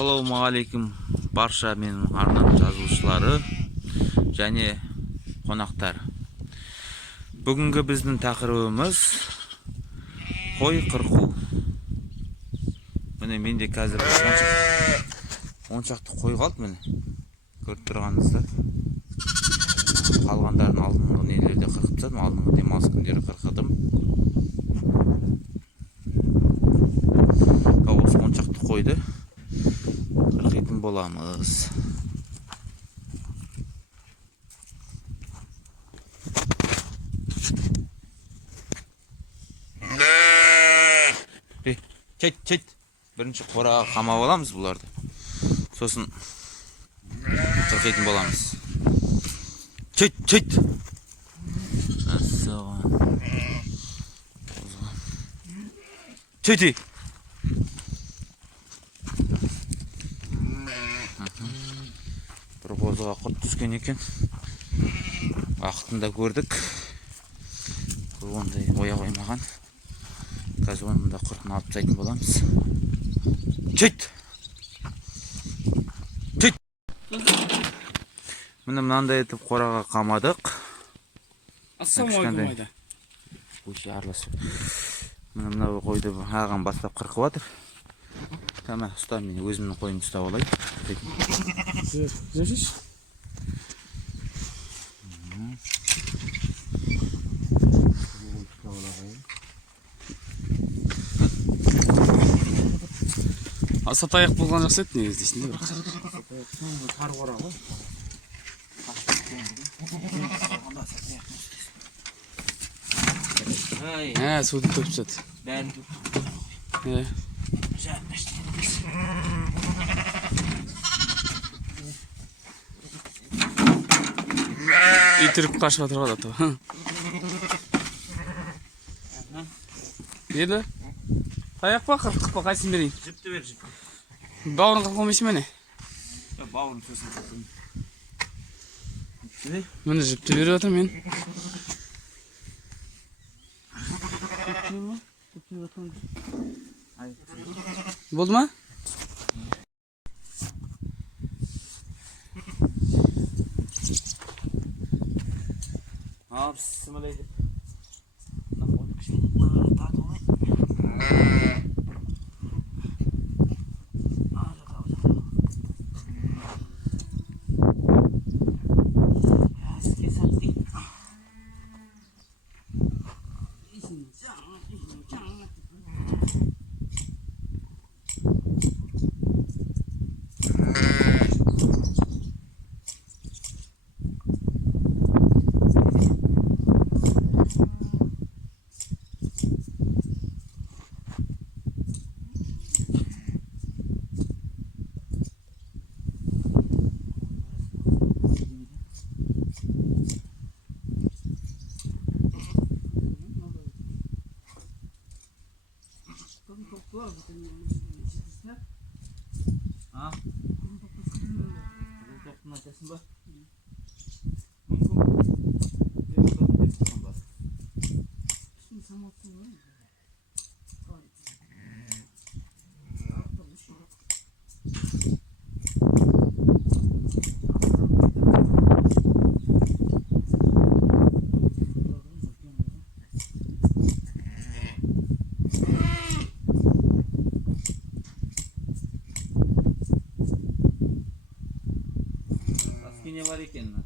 Ассалаумағалейкум барша менің арнам жазылушылары және қонақтар. Бүгінгі біздің тақырыбымыз қой қырқу. Міне менде қазір он шақты қой қалды, міне көріп тұрғаныңыздар. Қалғандарын алдыңғы нелерде қырқып тастадым, алдыңғы демалыс күндері қырқыдым. Осы 10 шақты қойды қырқитын боламыз. Чет. Бірінші қораға қамап аламыз бұларды. Сосын қырқитын боламыз. Чет. Чети. Бір қозыға құрт түскен екен. Уақытында көрдік. Ондай қоя қоймаған. Қазір оның да құртын алып тастайтын боламыз. Чет. Міне мынандай етіп қораға қамадық. Ассалаумағалейкум. Өші араласып. Міне мынау қойды ағам бастап қырқып жатыр. Тамақ ұста, мен өзімнің қойымды ұстап алайын. Жүршіш. Асатаяқ болған жақсы еді, негізі дейсің де бірақ. Тар қора ғой. Суды төкіп тастады. Бәрін төкіп. Итіріп қашып жатыр ғой да. Еді? Таяқ па, қырқып па, қайсын берейін? Жіпті бер, жіпті. Бауырын қырқып қоймайсың ба не? Бауырын сосын қырқып. Міне жіпті беріп жатыр мен. Болды ма? Bismillahirrahmanirrahim. Ne var ekenler?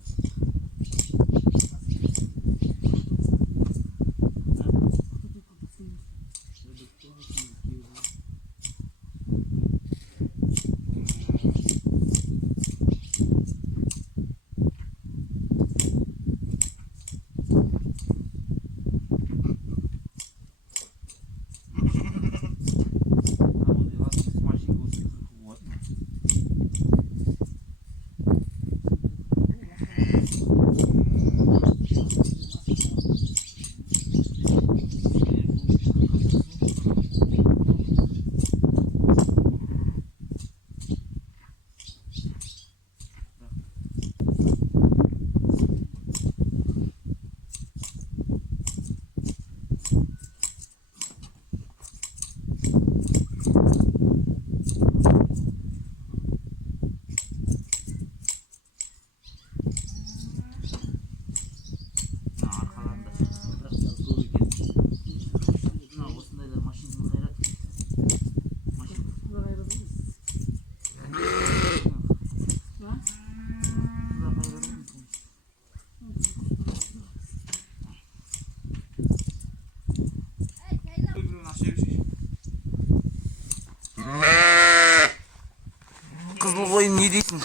дейсің?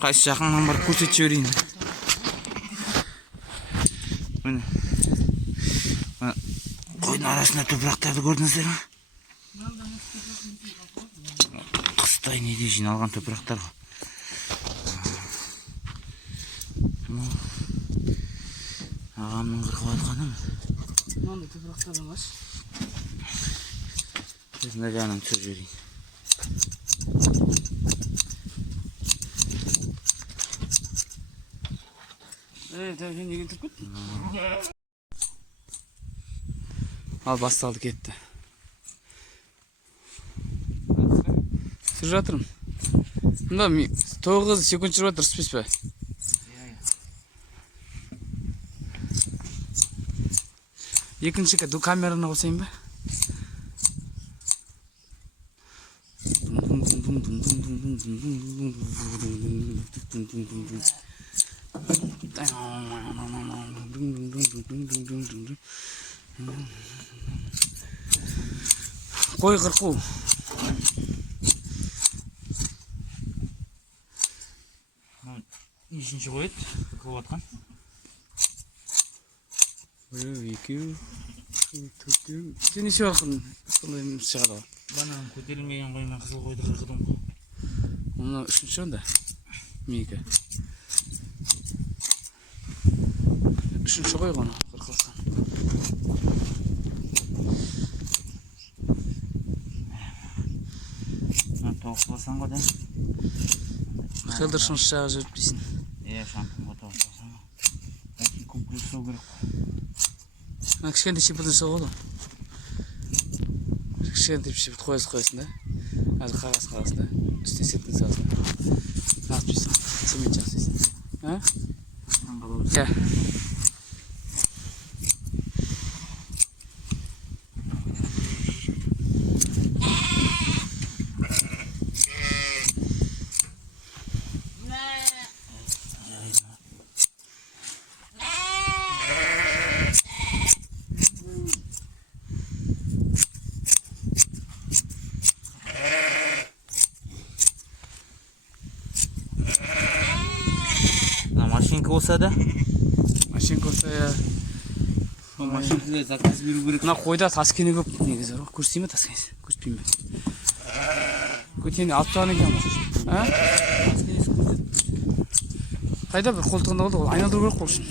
Қайсы жақыннан барып көрсетіп жіберейін. Міне. Қойдың арасында топырақтарды көрдіңіздер ме? Қыстай неде жиналған топырақтар ғой. Ағамның қырқып атқаны ма? Мынандай топырақтардан баш. Біз мына жағынан түсіріп жіберейін. Неге келтіріп кеттің? Ал басталды кетті. Түсіріп жатырмын. Мында 9 секунд жүріп жатыр, түспес пе? Екінші камераны қосайын ба? Қой қырқу. Нешінші қой еді? Қырқып атқан? Екеу. Сен неше уақытын сондай шығады ғой? Банан көтерілмеген қоймен қызыл қойды қырқыдым ғой. Оны үшінші онда? Мекі. Үшінші қой ғана қырқылған. Тоғыз болсан ғой да? Қылдыр шыншы жағы жүріп дейсің. Шампунға тоғыз болсан ғой. Әйтін комплект сау керек қой. Кішкентай шипылдың шығу ғой. Кішкентай шипылды қоясың да? Әзір қағасын да? Үстен септің салсын. Нағыз бейсің. Цемент жақсы дейсің. Иә. Машинка болса да? Машинка болса, я... Машинкаға заказ беру керек. Мына қойда таскені көп негізі. Көрсетейін бе таскенесі? Көрсетпейін бе? Көтені алып тағын екен ғой. Қайда бір қолтығында болды ғой, айналдыру керек қол үшін.